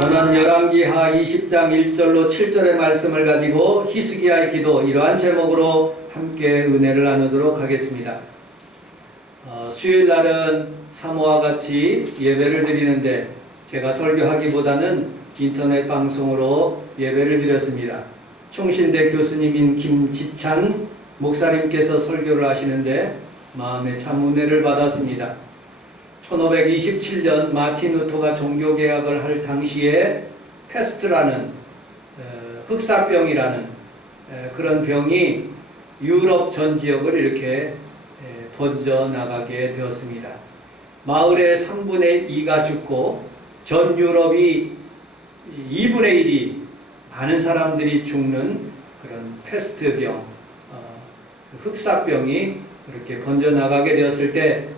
저는 열왕기하 20장 1절로 7절의 말씀을 가지고 히스기야의 기도 이러한 제목으로 함께 은혜를 나누도록 하겠습니다. 수요일 날은 사모와 같이 예배를 드리는데 제가 설교하기보다는 인터넷 방송으로 예배를 드렸습니다. 충신대 교수님인 김지찬 목사님께서 설교를 하시는데 마음에 참 은혜를 받았습니다. 1527년 마틴 루터가 종교개혁을 할 당시에 패스트라는 흑사병이라는 그런 병이 유럽 전 지역을 이렇게 번져나가게 되었습니다. 마을의 3분의 2가 죽고 전 유럽이 2분의 1이 많은 사람들이 죽는 그런 패스트병, 흑사병이 그렇게 번져나가게 되었을 때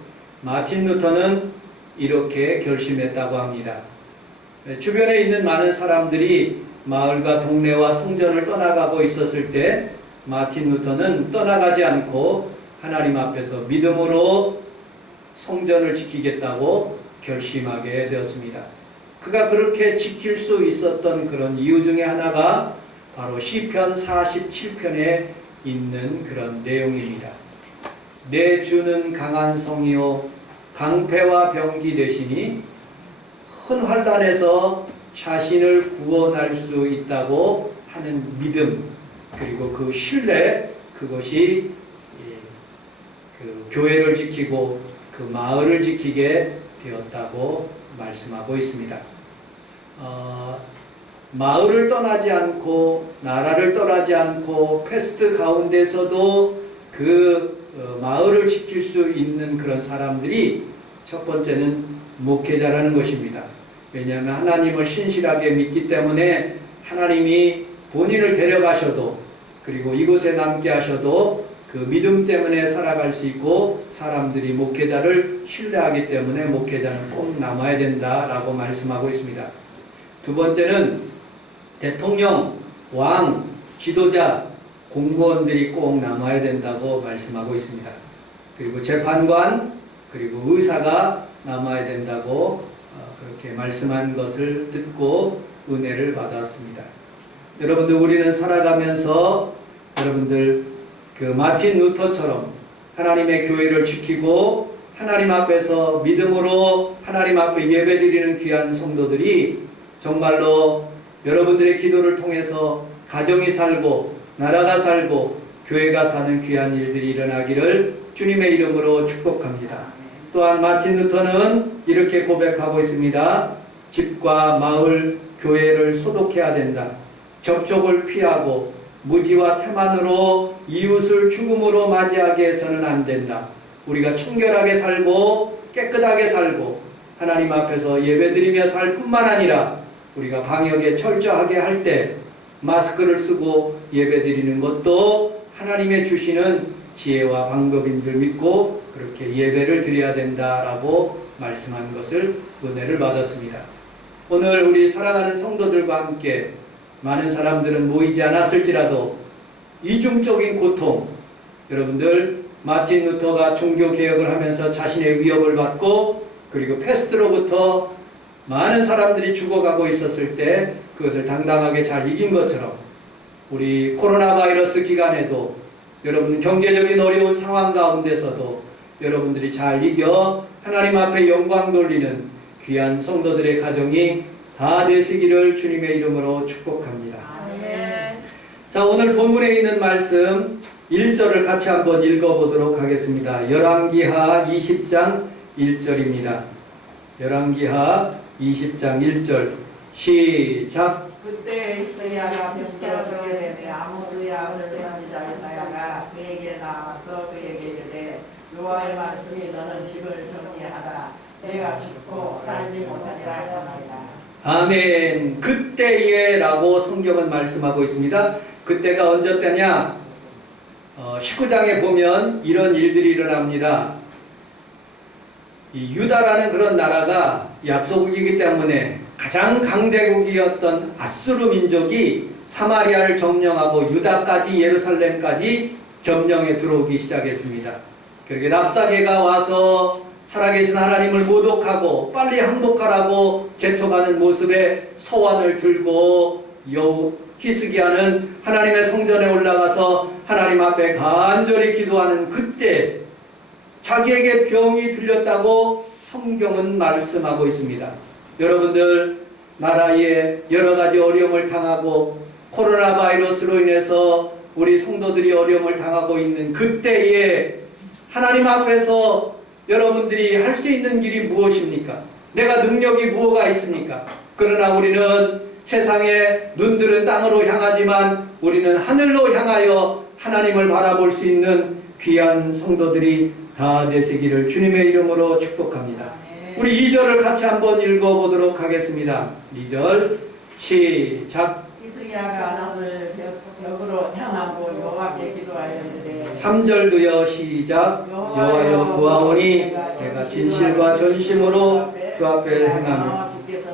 마틴 루터는 이렇게 결심했다고 합니다. 주변에 있는 많은 사람들이 마을과 동네와 성전을 떠나가고 있었을 때 마틴 루터는 떠나가지 않고 하나님 앞에서 믿음으로 성전을 지키겠다고 결심하게 되었습니다. 그가 그렇게 지킬 수 있었던 그런 이유 중에 하나가 바로 시편 47편에 있는 그런 내용입니다. 내 주는 강한 성이요 방패와 병기 되시니 큰 환난에서 자신을 구원할 수 있다고 하는 믿음, 그리고 그 신뢰, 그것이 그 교회를 지키고 그 마을을 지키게 되었다고 말씀하고 있습니다. 마을을 떠나지 않고 나라를 떠나지 않고 패스트 가운데서도 그 마을을 지킬 수 있는 그런 사람들이 첫 번째는 목회자라는 것입니다. 왜냐하면 하나님을 신실하게 믿기 때문에 하나님이 본인을 데려가셔도 그리고 이곳에 남게 하셔도 그 믿음 때문에 살아갈 수 있고 사람들이 목회자를 신뢰하기 때문에 목회자는 꼭 남아야 된다라고 말씀하고 있습니다. 두 번째는 대통령, 왕, 지도자, 공무원들이 꼭 남아야 된다고 말씀하고 있습니다. 그리고 재판관, 그리고 의사가 남아야 된다고 그렇게 말씀한 것을 듣고 은혜를 받았습니다. 여러분들, 우리는 살아가면서 여러분들 그 마틴 루터처럼 하나님의 교회를 지키고 하나님 앞에서 믿음으로 하나님 앞에 예배드리는 귀한 성도들이 정말로 여러분들의 기도를 통해서 가정이 살고 나라가 살고 교회가 사는 귀한 일들이 일어나기를 주님의 이름으로 축복합니다. 또한 마틴 루터는 이렇게 고백하고 있습니다. 집과 마을, 교회를 소독해야 된다. 접촉을 피하고 무지와 태만으로 이웃을 죽음으로 맞이하게 해서는 안 된다. 우리가 청결하게 살고 깨끗하게 살고 하나님 앞에서 예배드리며 살 뿐만 아니라 우리가 방역에 철저하게 할 때 마스크를 쓰고 예배드리는 것도 하나님의 주시는 지혜와 방법인 줄 믿고 그렇게 예배를 드려야 된다라고 말씀한 것을 은혜를 받았습니다. 오늘 우리 사랑하는 성도들과 함께 많은 사람들은 모이지 않았을지라도 이중적인 고통, 여러분들 마틴 루터가 종교개혁을 하면서 자신의 위협을 받고 그리고 패스트로부터 많은 사람들이 죽어가고 있었을 때 그것을 당당하게 잘 이긴 것처럼 우리 코로나 바이러스 기간에도 여러분 경제적인 어려운 상황 가운데서도 여러분들이 잘 이겨 하나님 앞에 영광 돌리는 귀한 성도들의 가정이 다 되시기를 주님의 이름으로 축복합니다. 자, 오늘 본문에 있는 말씀 1절을 같이 한번 읽어보도록 하겠습니다. 열왕기하 20장 1절입니다. 열왕기하 20장 1절 시작. 그때 이스라엘가 병들어지게 되며 아모스야 선지자 이사야가 그에게 나와서 그에게 이르되 여호와의 말씀이 너는 집을 정리하라. 내가 죽고 살지 못하리라 하셨나이다. 아멘. 그때에 라고 성경은 말씀하고 있습니다. 그때가 언제 때냐? 19장에 보면 이런 일들이 일어납니다. 이 유다라는 그런 나라가 약소국이기 때문에 가장 강대국이었던 아수르 민족이 사마리아를 점령하고 유다까지 예루살렘까지 점령에 들어오기 시작했습니다. 그렇게 랍사게가 와서 살아계신 하나님을 모독하고 빨리 항복하라고 제쳐가는 모습에 소환을 들고 히스기야는 하나님의 성전에 올라가서 하나님 앞에 간절히 기도하는 그때 자기에게 병이 들렸다고 성경은 말씀하고 있습니다. 여러분들, 나라에 여러 가지 어려움을 당하고 코로나 바이러스로 인해서 우리 성도들이 어려움을 당하고 있는 그때에 하나님 앞에서 여러분들이 할 수 있는 길이 무엇입니까? 내가 능력이 무엇가 있습니까? 그러나 우리는 세상에 눈들은 땅으로 향하지만 우리는 하늘로 향하여 하나님을 바라볼 수 있는 귀한 성도들이 다 되시기를 주님의 이름으로 축복합니다. 우리 2절을 같이 한번 읽어보도록 하겠습니다. 2절 시작. 히스기야가 낯을 벽으로 향하고 여호와께 기도하여 이르되 3절도요. 시작. 여호와여 구하오니 제가 진실과 전심으로 주 앞에 행하며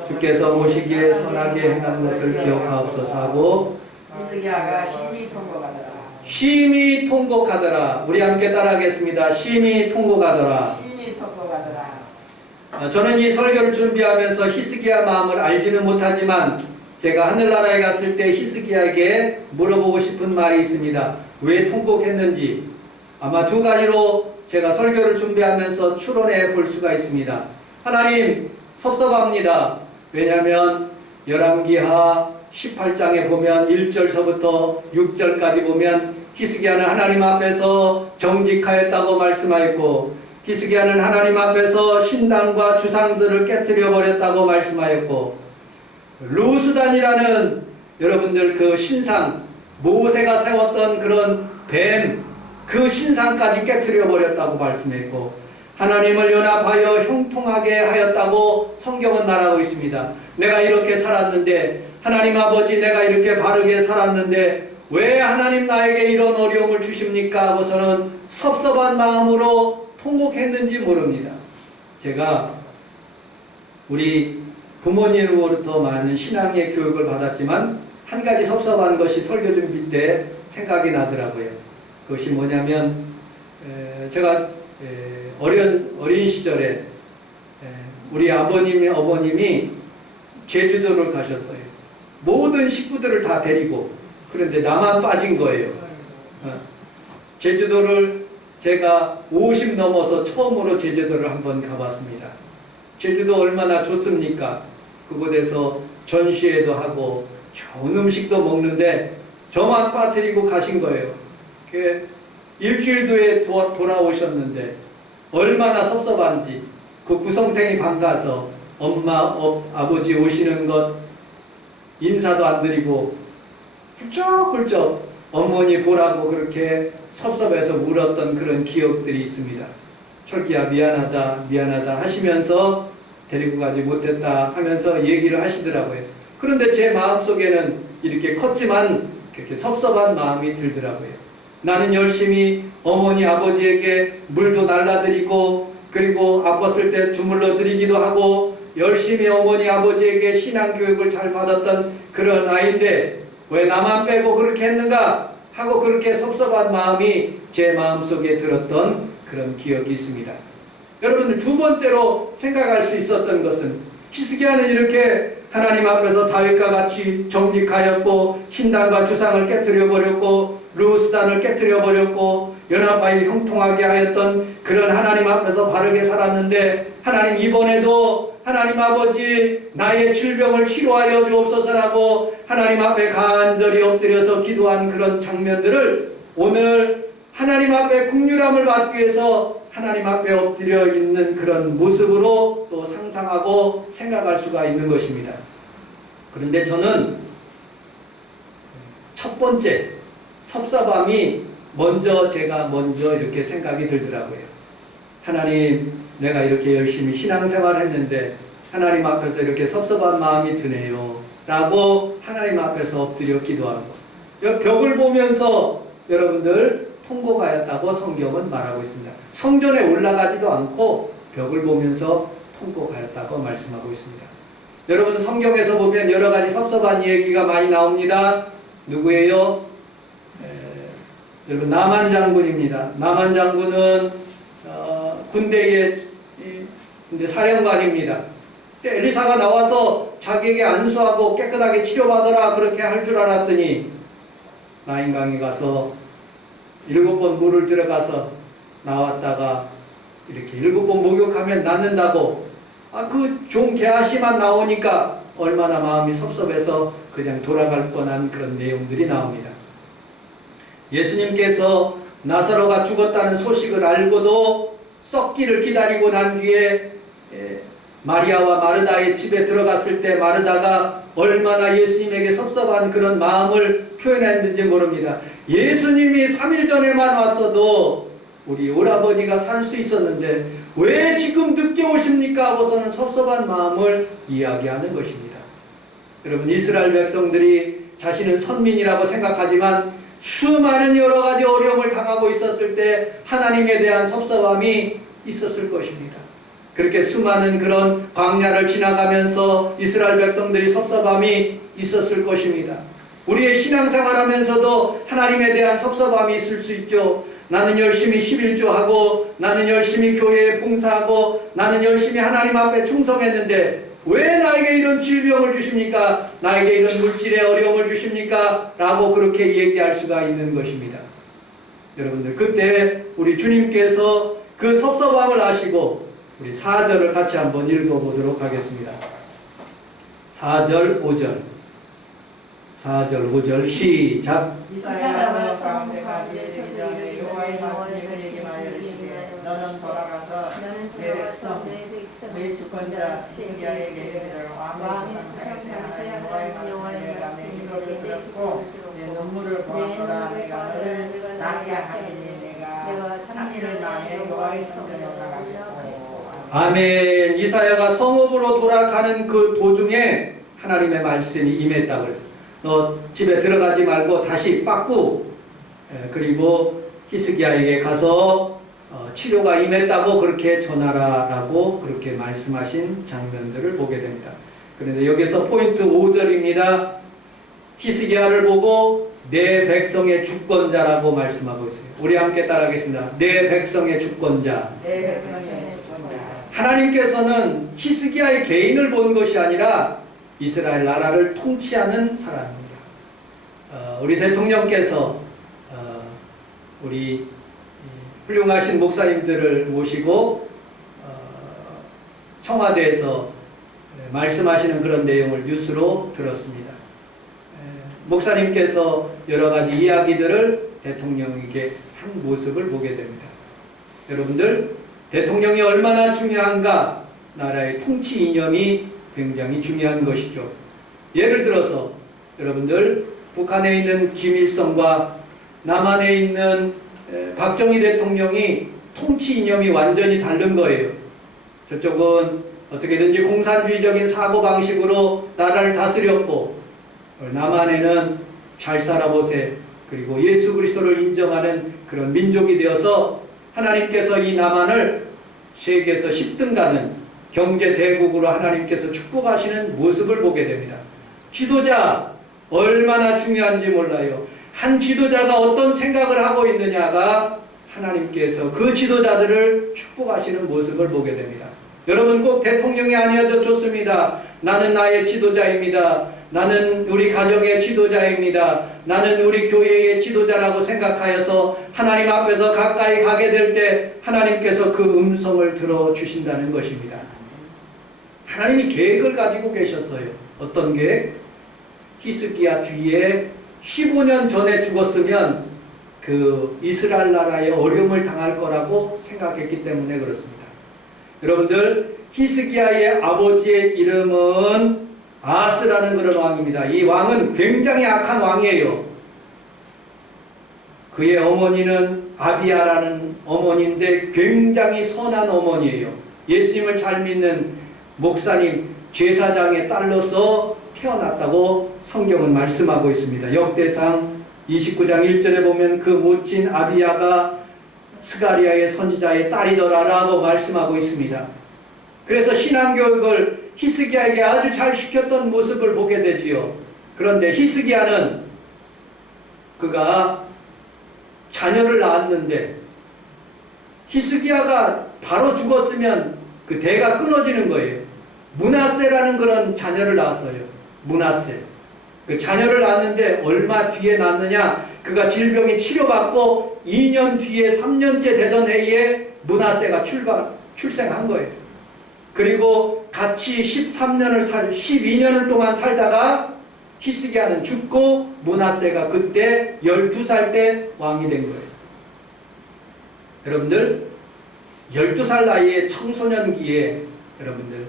주께서 오시기에 선하게 행한 것을 기억하옵소서 하고 히스기야가 심히 통곡하더라. 심히 통곡하더라. 우리 함께 따라하겠습니다. 심히 통곡하더라. 심히 통곡하더라. 저는 이 설교를 준비하면서 히스기야 마음을 알지는 못하지만 제가 하늘나라에 갔을 때 히스기야에게 물어보고 싶은 말이 있습니다. 왜 통곡했는지 아마 두 가지로 제가 설교를 준비하면서 추론해 볼 수가 있습니다. 하나님, 섭섭합니다. 왜냐하면 열왕기하 18장에 보면 1절서부터 6절까지 보면 히스기야는 하나님 앞에서 정직하였다고 말씀하였고 히스기야는 하나님 앞에서 신당과 주상들을 깨뜨려 버렸다고 말씀하였고 루스단이라는 여러분들 그 신상, 모세가 세웠던 그런 뱀, 그 신상까지 깨뜨려 버렸다고 말씀했고 하나님을 연합하여 형통하게 하였다고 성경은 말하고 있습니다. 내가 이렇게 살았는데 하나님 아버지, 내가 이렇게 바르게 살았는데 왜 하나님 나에게 이런 어려움을 주십니까? 하고서는 섭섭한 마음으로 통곡했는지 모릅니다. 제가 우리 부모님으로부터 많은 신앙의 교육을 받았지만 한 가지 섭섭한 것이 설교 준비 때 생각이 나더라고요. 그것이 뭐냐면 제가 어린 시절에 우리 아버님의 어머님이 제주도를 가셨어요. 모든 식구들을 다 데리고. 그런데 나만 빠진 거예요. 제주도를 제가 50 넘어서 처음으로 제주도를 한번 가봤습니다. 제주도 얼마나 좋습니까? 그곳에서 전시회도 하고 좋은 음식도 먹는데 저만 빠뜨리고 가신 거예요. 일주일 뒤에 돌아오셨는데 얼마나 섭섭한지 그 구성탱이 방 가서 엄마, 아버지 오시는 것 인사도 안 드리고 훌쩍훌쩍 어머니 보라고 그렇게 섭섭해서 울었던 그런 기억들이 있습니다. 철기야 미안하다 미안하다 하시면서 데리고 가지 못했다 하면서 얘기를 하시더라고요. 그런데 제 마음속에는 이렇게 컸지만 그렇게 섭섭한 마음이 들더라고요. 나는 열심히 어머니 아버지에게 물도 날라드리고 그리고 아팠을 때 주물러 드리기도 하고 열심히 어머니 아버지에게 신앙교육을 잘 받았던 그런 아이인데 왜 나만 빼고 그렇게 했는가 하고 그렇게 섭섭한 마음이 제 마음속에 들었던 그런 기억이 있습니다. 여러분들, 두 번째로 생각할 수 있었던 것은 히스기야는 이렇게 하나님 앞에서 다윗과 같이 정직하였고 신당과 주상을 깨뜨려 버렸고 루스단을 깨뜨려 버렸고 연합하여 형통하게 하였던 그런 하나님 앞에서 바르게 살았는데 하나님, 이번에도 하나님 아버지 나의 질병을 치료하여 주옵소서라고 하나님 앞에 간절히 엎드려서 기도한 그런 장면들을 오늘 하나님 앞에 긍휼함을 받기 위해서 하나님 앞에 엎드려 있는 그런 모습으로 또 상상하고 생각할 수가 있는 것입니다. 그런데 저는 첫 번째 섭섭함이 제가 먼저 이렇게 생각이 들더라고요. 하나님, 내가 이렇게 열심히 신앙생활 했는데 하나님 앞에서 이렇게 섭섭한 마음이 드네요 라고 하나님 앞에서 엎드려 기도하고 벽을 보면서 여러분들 통곡하였다고 성경은 말하고 있습니다. 성전에 올라가지도 않고 벽을 보면서 통곡하였다고 말씀하고 있습니다. 여러분, 성경에서 보면 여러 가지 섭섭한 얘기가 많이 나옵니다. 누구예요? 여러분, 나만 장군입니다. 나만 장군은 군대에 근데 사령관입니다. 근데 엘리사가 나와서 자기에게 안수하고 깨끗하게 치료받아라 그렇게 할 줄 알았더니 나인강에 가서 7번 물을 들어가서 나왔다가 이렇게 7번 목욕하면 낫는다고 그 종 게하시만 나오니까 얼마나 마음이 섭섭해서 그냥 돌아갈 뻔한 그런 내용들이 나옵니다. 예수님께서 나사로가 죽었다는 소식을 알고도 썩기를 기다리고 난 뒤에 마리아와 마르다의 집에 들어갔을 때 마르다가 얼마나 예수님에게 섭섭한 그런 마음을 표현했는지 모릅니다. 예수님이 3일 전에만 왔어도 우리 오라버니가 살 수 있었는데 왜 지금 늦게 오십니까? 하고서는 섭섭한 마음을 이야기하는 것입니다. 여러분, 이스라엘 백성들이 자신은 선민이라고 생각하지만 수많은 여러 가지 어려움을 당하고 있었을 때 하나님에 대한 섭섭함이 있었을 것입니다. 그렇게 수많은 그런 광야를 지나가면서 이스라엘 백성들이 섭섭함이 있었을 것입니다. 우리의 신앙생활 하면서도 하나님에 대한 섭섭함이 있을 수 있죠. 나는 열심히 11조하고 나는 열심히 교회에 봉사하고 나는 열심히 하나님 앞에 충성했는데 왜 나에게 이런 질병을 주십니까? 나에게 이런 물질의 어려움을 주십니까? 라고 그렇게 얘기할 수가 있는 것입니다. 여러분들, 그때 우리 주님께서 그 섭섭함을 아시고 우리 4절을 같이 한번 읽어보도록 하겠습니다. 4절 5절 4절 5절 시작. 이사야가 가운데까지 이르기 전에 여호와의 말씀이 그에게 말하기를 너는 돌아가서 내 백성 내 주권자 히스기야에게 이르기를 왕의 주상에서 여호와의 말씀이 내게 들었고 내 눈물을 보았노라. 내가 너를 낫게 하리니 내가 3일을 만에 여호와의 성전에 올라가겠고. 아멘. 이사야가 성읍으로 돌아가는 그 도중에 하나님의 말씀이 임했다고 그랬어요. 너 집에 들어가지 말고 다시 빠꾸 그리고 히스기야에게 가서 치료가 임했다고 그렇게 전하라라고 그렇게 말씀하신 장면들을 보게 됩니다. 그런데 여기서 포인트 5절입니다. 히스기야를 보고 내 백성의 주권자라고 말씀하고 있어요. 우리 함께 따라하겠습니다. 내 백성의 주권자. 내 백성의 주권자. 하나님께서는 히스기야의 개인을 본 것이 아니라 이스라엘 나라를 통치하는 사람입니다. 우리 대통령께서 우리 훌륭하신 목사님들을 모시고 청와대에서 말씀하시는 그런 내용을 뉴스로 들었습니다. 목사님께서 여러 가지 이야기들을 대통령에게 한 모습을 보게 됩니다. 여러분들, 대통령이 얼마나 중요한가? 나라의 통치 이념이 굉장히 중요한 것이죠. 예를 들어서 여러분들, 북한에 있는 김일성과 남한에 있는 박정희 대통령이 통치 이념이 완전히 다른 거예요. 저쪽은 어떻게든지 공산주의적인 사고방식으로 나라를 다스렸고 남한에는 잘 살아보세 그리고 예수 그리스도를 인정하는 그런 민족이 되어서 하나님께서 이 남한을 세계에서 10등 가는 경제 대국으로 하나님께서 축복하시는 모습을 보게 됩니다. 지도자 얼마나 중요한지 몰라요. 한 지도자가 어떤 생각을 하고 있느냐가 하나님께서 그 지도자들을 축복하시는 모습을 보게 됩니다. 여러분, 꼭 대통령이 아니어도 좋습니다. 나는 나의 지도자입니다. 나는 우리 가정의 지도자입니다. 나는 우리 교회의 지도자라고 생각하여서 하나님 앞에서 가까이 가게 될 때 하나님께서 그 음성을 들어주신다는 것입니다. 하나님이 계획을 가지고 계셨어요. 어떤 계획? 히스기야 뒤에 15년 전에 죽었으면 그 이스라엘 나라에 어려움을 당할 거라고 생각했기 때문에 그렇습니다. 여러분들, 히스기야의 아버지의 이름은 아스라는 그런 왕입니다. 이 왕은 굉장히 악한 왕이에요. 그의 어머니는 아비야라는 어머니인데 굉장히 선한 어머니예요. 예수님을 잘 믿는 목사님 제사장의 딸로서 태어났다고 성경은 말씀하고 있습니다. 역대상 29장 1절에 보면 그 모친 아비야가 스가리아의 선지자의 딸이더라라고 말씀하고 있습니다. 그래서 신앙교육을 히스기야에게 아주 잘 시켰던 모습을 보게 되지요. 그런데 히스기야는 그가 자녀를 낳았는데 히스기야가 바로 죽었으면 그 대가 끊어지는 거예요. 므낫세라는 그런 자녀를 낳았어요. 므낫세. 그 자녀를 낳았는데 얼마 뒤에 낳느냐? 그가 질병이 치료받고 2년 뒤에 3년째 되던 해에 므낫세가 출생한 거예요. 그리고 같이 12년을 동안 살다가 히스기야는 죽고 므낫세가 그때 12살 때 왕이 된 거예요. 여러분들 12살 나이에 청소년기에 여러분들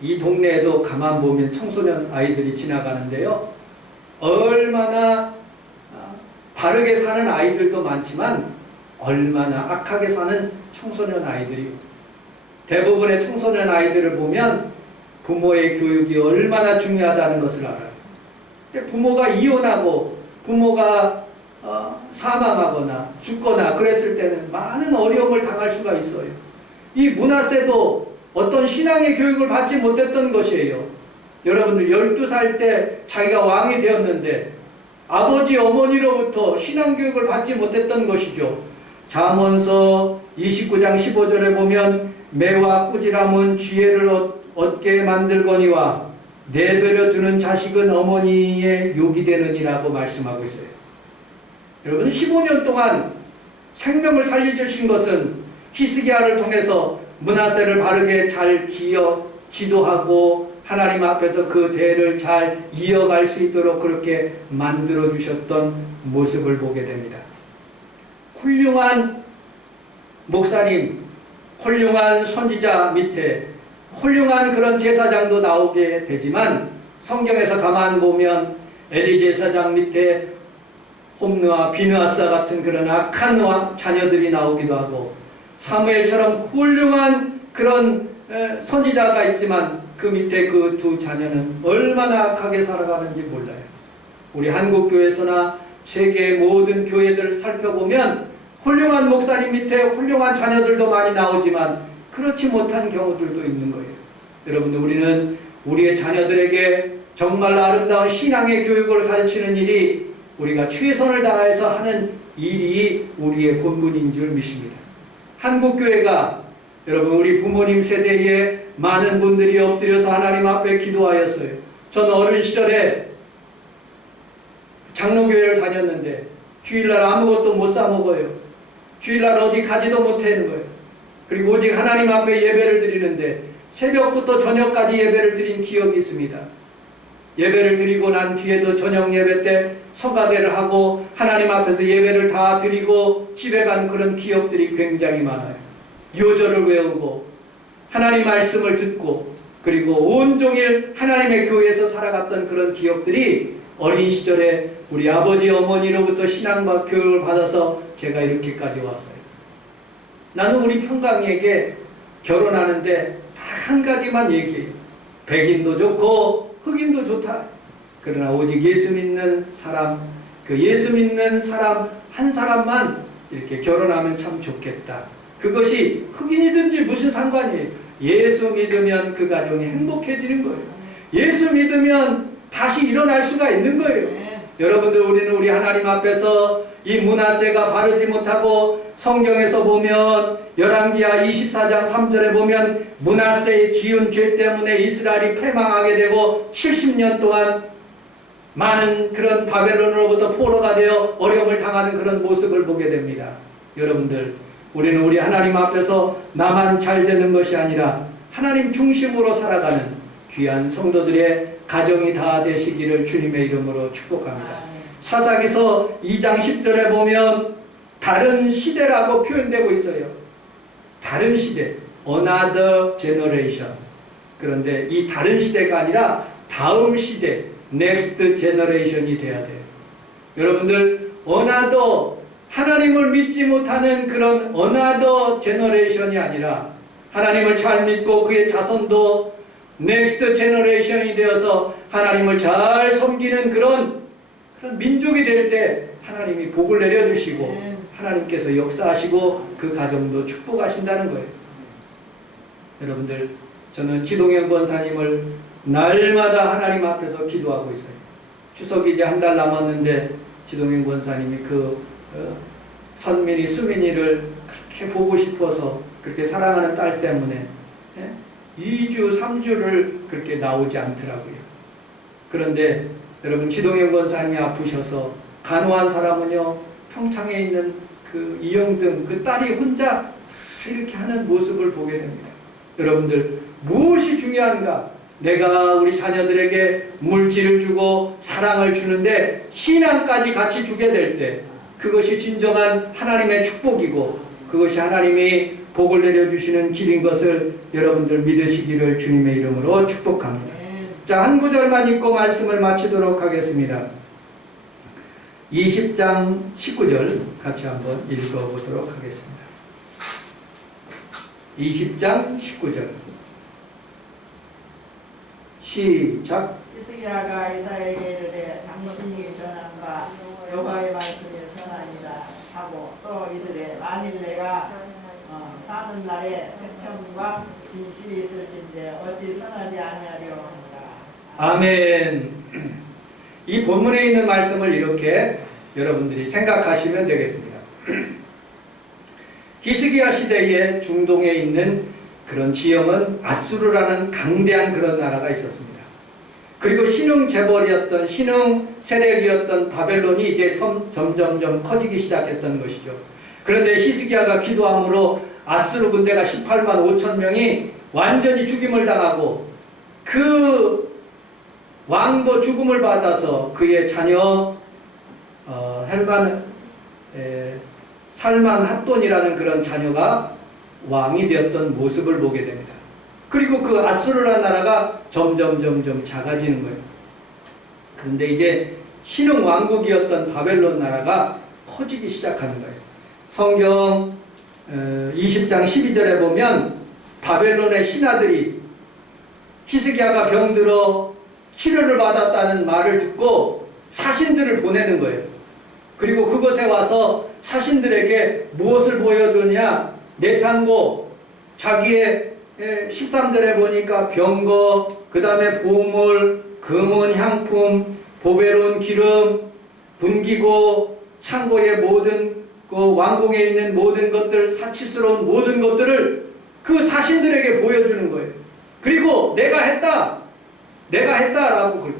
이 동네에도 가만 보면 청소년 아이들이 지나가는데요. 얼마나 바르게 사는 아이들도 많지만 얼마나 악하게 사는 청소년 아이들이 대부분의 청소년 아이들을 보면 부모의 교육이 얼마나 중요하다는 것을 알아요. 부모가 이혼하고 부모가 사망하거나 죽거나 그랬을 때는 많은 어려움을 당할 수가 있어요. 이 므낫세도 어떤 신앙의 교육을 받지 못했던 것이에요. 여러분들 12살 때 자기가 왕이 되었는데 아버지 어머니로부터 신앙 교육을 받지 못했던 것이죠. 잠언서 29장 15절에 보면 매와 꾸지람은 지혜를 얻게 만들거니와 내버려 두는 자식은 어머니의 욕이 되느니라고 말씀하고 있어요. 여러분 15년 동안 생명을 살려주신 것은 히스기야를 통해서 므낫세를 바르게 잘 지도하고 하나님 앞에서 그 대를 잘 이어갈 수 있도록 그렇게 만들어 주셨던 모습을 보게 됩니다. 훌륭한 목사님, 훌륭한 선지자 밑에 훌륭한 그런 제사장도 나오게 되지만 성경에서 가만 보면 엘리 제사장 밑에 홈느와 비느하스와 같은 그런 악한 자녀들이 나오기도 하고 사무엘처럼 훌륭한 그런 선지자가 있지만 그 밑에 그 두 자녀는 얼마나 악하게 살아가는지 몰라요. 우리 한국교회에서나 세계 모든 교회들을 살펴보면 훌륭한 목사님 밑에 훌륭한 자녀들도 많이 나오지만 그렇지 못한 경우들도 있는 거예요. 여러분들 우리는 우리의 자녀들에게 정말 아름다운 신앙의 교육을 가르치는 일이 우리가 최선을 다해서 하는 일이 우리의 본분인 줄 믿습니다. 한국교회가 여러분 우리 부모님 세대에 많은 분들이 엎드려서 하나님 앞에 기도하였어요. 전 어린 시절에 장로교회를 다녔는데 주일날 아무것도 못 사 먹어요. 주일날 어디 가지도 못하는 거예요. 그리고 오직 하나님 앞에 예배를 드리는데 새벽부터 저녁까지 예배를 드린 기억이 있습니다. 예배를 드리고 난 뒤에도 저녁 예배 때 성가대를 하고 하나님 앞에서 예배를 다 드리고 집에 간 그런 기억들이 굉장히 많아요. 요절을 외우고 하나님 말씀을 듣고 그리고 온종일 하나님의 교회에서 살아갔던 그런 기억들이 어린 시절에 우리 아버지 어머니로부터 신앙과 교육을 받아서 제가 이렇게까지 왔어요. 나는 우리 평강이에게 결혼하는데 딱 한 가지만 얘기해요. 백인도 좋고 흑인도 좋다. 그러나 오직 예수 믿는 사람, 그 예수 믿는 사람 한 사람만 이렇게 결혼하면 참 좋겠다. 그것이 흑인이든지 무슨 상관이에요. 예수 믿으면 그 가정이 행복해지는 거예요. 예수 믿으면 다시 일어날 수가 있는 거예요. 여러분들 우리는 우리 하나님 앞에서 이 므낫세가 바르지 못하고 성경에서 보면 열왕기하 24장 3절에 보면 므낫세의 지은 죄 때문에 이스라엘이 패망하게 되고 70년 동안 많은 그런 바벨론으로부터 포로가 되어 어려움을 당하는 그런 모습을 보게 됩니다. 여러분들 우리는 우리 하나님 앞에서 나만 잘 되는 것이 아니라 하나님 중심으로 살아가는 귀한 성도들의 가정이 다 되시기를 주님의 이름으로 축복합니다. 사사기서 2장 10절에 보면 다른 시대라고 표현되고 있어요. 다른 시대, another generation. 그런데 이 다른 시대가 아니라 다음 시대, next generation이 돼야 돼요. 여러분들 another, 하나님을 믿지 못하는 그런 another generation이 아니라 하나님을 잘 믿고 그의 자손도 넥스트 제너레이션이 되어서 하나님을 잘 섬기는 그런 민족이 될 때 하나님이 복을 내려주시고 하나님께서 역사하시고 그 가정도 축복하신다는 거예요. 여러분들 저는 지동현 권사님을 날마다 하나님 앞에서 기도하고 있어요. 추석이 이제 한 달 남았는데 지동현 권사님이 그 선민이 수민이를 그렇게 보고 싶어서 그렇게 사랑하는 딸 때문에 2주, 3주를 그렇게 나오지 않더라고요. 그런데 여러분 지동현 권사님이 아프셔서 간호한 사람은요 평창에 있는 그 이영등 그 딸이 혼자 이렇게 하는 모습을 보게 됩니다. 여러분들 무엇이 중요한가? 내가 우리 자녀들에게 물질을 주고 사랑을 주는데 신앙까지 같이 주게 될 때 그것이 진정한 하나님의 축복이고 그것이 하나님이 복을 내려주시는 길인 것을 여러분들 믿으시기를 주님의 이름으로 축복합니다. 자, 한 구절만 읽고 말씀을 마치도록 하겠습니다. 20장 19절 같이 한번 읽어보도록 하겠습니다. 20장 19절 시작. 히스기야가 이사야에게 이르되 당신이 전한 바 여호와의 말씀이 선하니라 하고 또 이르되 만일 내가 사는 날에 태평과 진실이 있을진데 어찌 선하지 아니하려 하는가. 아멘. 이 본문에 있는 말씀을 이렇게 여러분들이 생각하시면 되겠습니다. 히스기야 시대에 중동에 있는 그런 지형은 아수르라는 강대한 그런 나라가 있었습니다. 그리고 신흥 재벌이었던 신흥 세력이었던 바벨론이 이제 점점점 커지기 시작했던 것이죠. 그런데 히스기야가 기도함으로 아수르 군대가 18만 5천 명이 완전히 죽임을 당하고 그 왕도 죽음을 받아서 그의 자녀 살만 핫돈이라는 그런 자녀가 왕이 되었던 모습을 보게 됩니다. 그리고 그 아수르라는 나라가 점점 작아지는 거예요. 그런데 이제 신흥 왕국이었던 바벨론 나라가 커지기 시작하는 거예요. 성경 20장 12절에 보면 바벨론의 신하들이 히스기야가 병들어 치료를 받았다는 말을 듣고 사신들을 보내는 거예요. 그리고 그곳에 와서 사신들에게 무엇을 보여주냐? 내탄고, 자기의 13절에 보니까 병거, 그 다음에 보물, 금은 향품, 보배로운 기름, 분기고, 창고의 모든 그 왕궁에 있는 모든 것들, 사치스러운 모든 것들을 그 사신들에게 보여주는 거예요. 그리고 내가 했다라고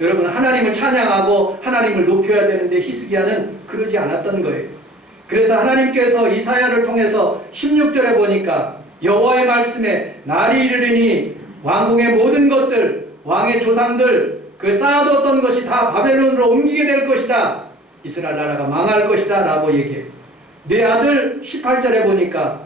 여러분 하나님을 찬양하고 하나님을 높여야 되는데 히스기야는 그러지 않았던 거예요. 그래서 하나님께서 이사야를 통해서 16절에 보니까 여호와의 말씀에 날이 이르리니 왕궁의 모든 것들 왕의 조상들 그 쌓아뒀던 것이 다 바벨론으로 옮기게 될 것이다. 이스라엘 나라가 망할 것이다 라고 얘기해요. 내 아들 18절에 보니까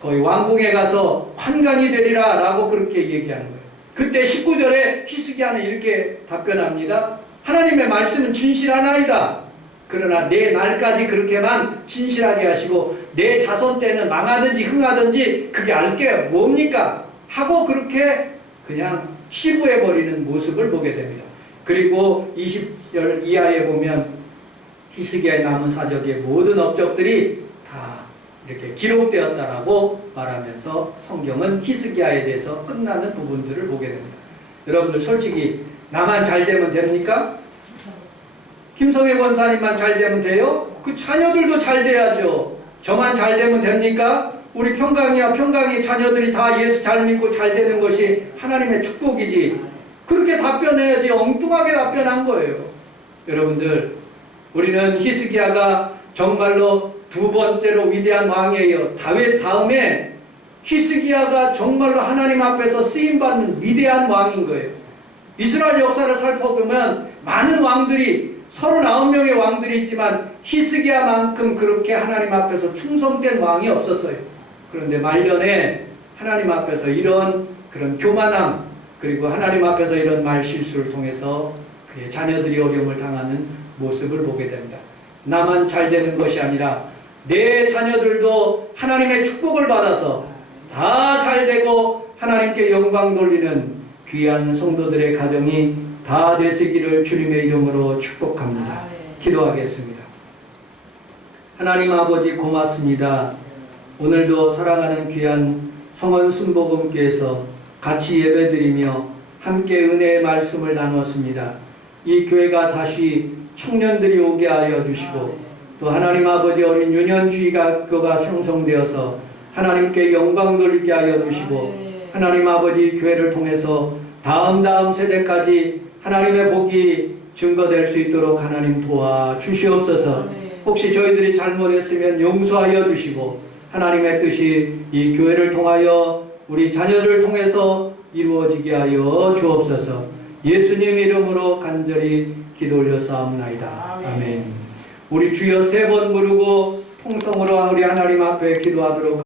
거의 왕궁에 가서 환관이 되리라 라고 그렇게 얘기하는 거예요. 그때 19절에 히스기야는 이렇게 답변합니다. 하나님의 말씀은 진실하나이다. 그러나 내 날까지 그렇게만 진실하게 하시고 내 자손 때는 망하든지 흥하든지 그게 알게 뭡니까? 하고 그렇게 그냥 치부해버리는 모습을 보게 됩니다. 그리고 20절 이하에 보면 히스기야의 남은 사적의 모든 업적들이 다 이렇게 기록되었다라고 말하면서 성경은 히스기야에 대해서 끝나는 부분들을 보게 됩니다. 여러분들 솔직히 나만 잘 되면 됩니까? 김성애 권사님만 잘 되면 돼요? 그 자녀들도 잘 돼야죠. 저만 잘 되면 됩니까? 우리 평강이 자녀들이 다 예수 잘 믿고 잘 되는 것이 하나님의 축복이지. 그렇게 답변해야지. 엉뚱하게 답변한 거예요. 여러분들 우리는 히스기야가 정말로 두 번째로 위대한 왕이에요. 다윗 다음에 히스기야가 정말로 하나님 앞에서 쓰임받는 위대한 왕인 거예요. 이스라엘 역사를 살펴보면 많은 왕들이 39명의 왕들이 있지만 히스기야만큼 그렇게 하나님 앞에서 충성된 왕이 없었어요. 그런데 말년에 하나님 앞에서 이런 그런 교만함 그리고 하나님 앞에서 이런 말실수를 통해서 그의 자녀들이 어려움을 당하는 모습을 보게 됩니다. 나만 잘 되는 것이 아니라 내 자녀들도 하나님의 축복을 받아서 다 잘되고 하나님께 영광 돌리는 귀한 성도들의 가정이 다 되시기를 주님의 이름으로 축복합니다. 기도하겠습니다. 하나님 아버지 고맙습니다. 오늘도 사랑하는 귀한 성원 순복음교회에서 같이 예배드리며 함께 은혜의 말씀을 나눴습니다. 이 교회가 다시 청년들이 오게 하여 주시고 또 하나님 아버지 어린 유년주의가 그가 형성되어서 하나님께 영광 돌리게 하여 주시고 하나님 아버지 교회를 통해서 다음 세대까지 하나님의 복이 증거될 수 있도록 하나님 도와주시옵소서. 혹시 저희들이 잘못했으면 용서하여 주시고 하나님의 뜻이 이 교회를 통하여 우리 자녀를 통해서 이루어지게 하여 주옵소서. 예수님 이름으로 간절히 기도 올려사옵나이다. 아멘. 우리 주여 3번 부르고 통성으로 우리 하나님 앞에 기도하도록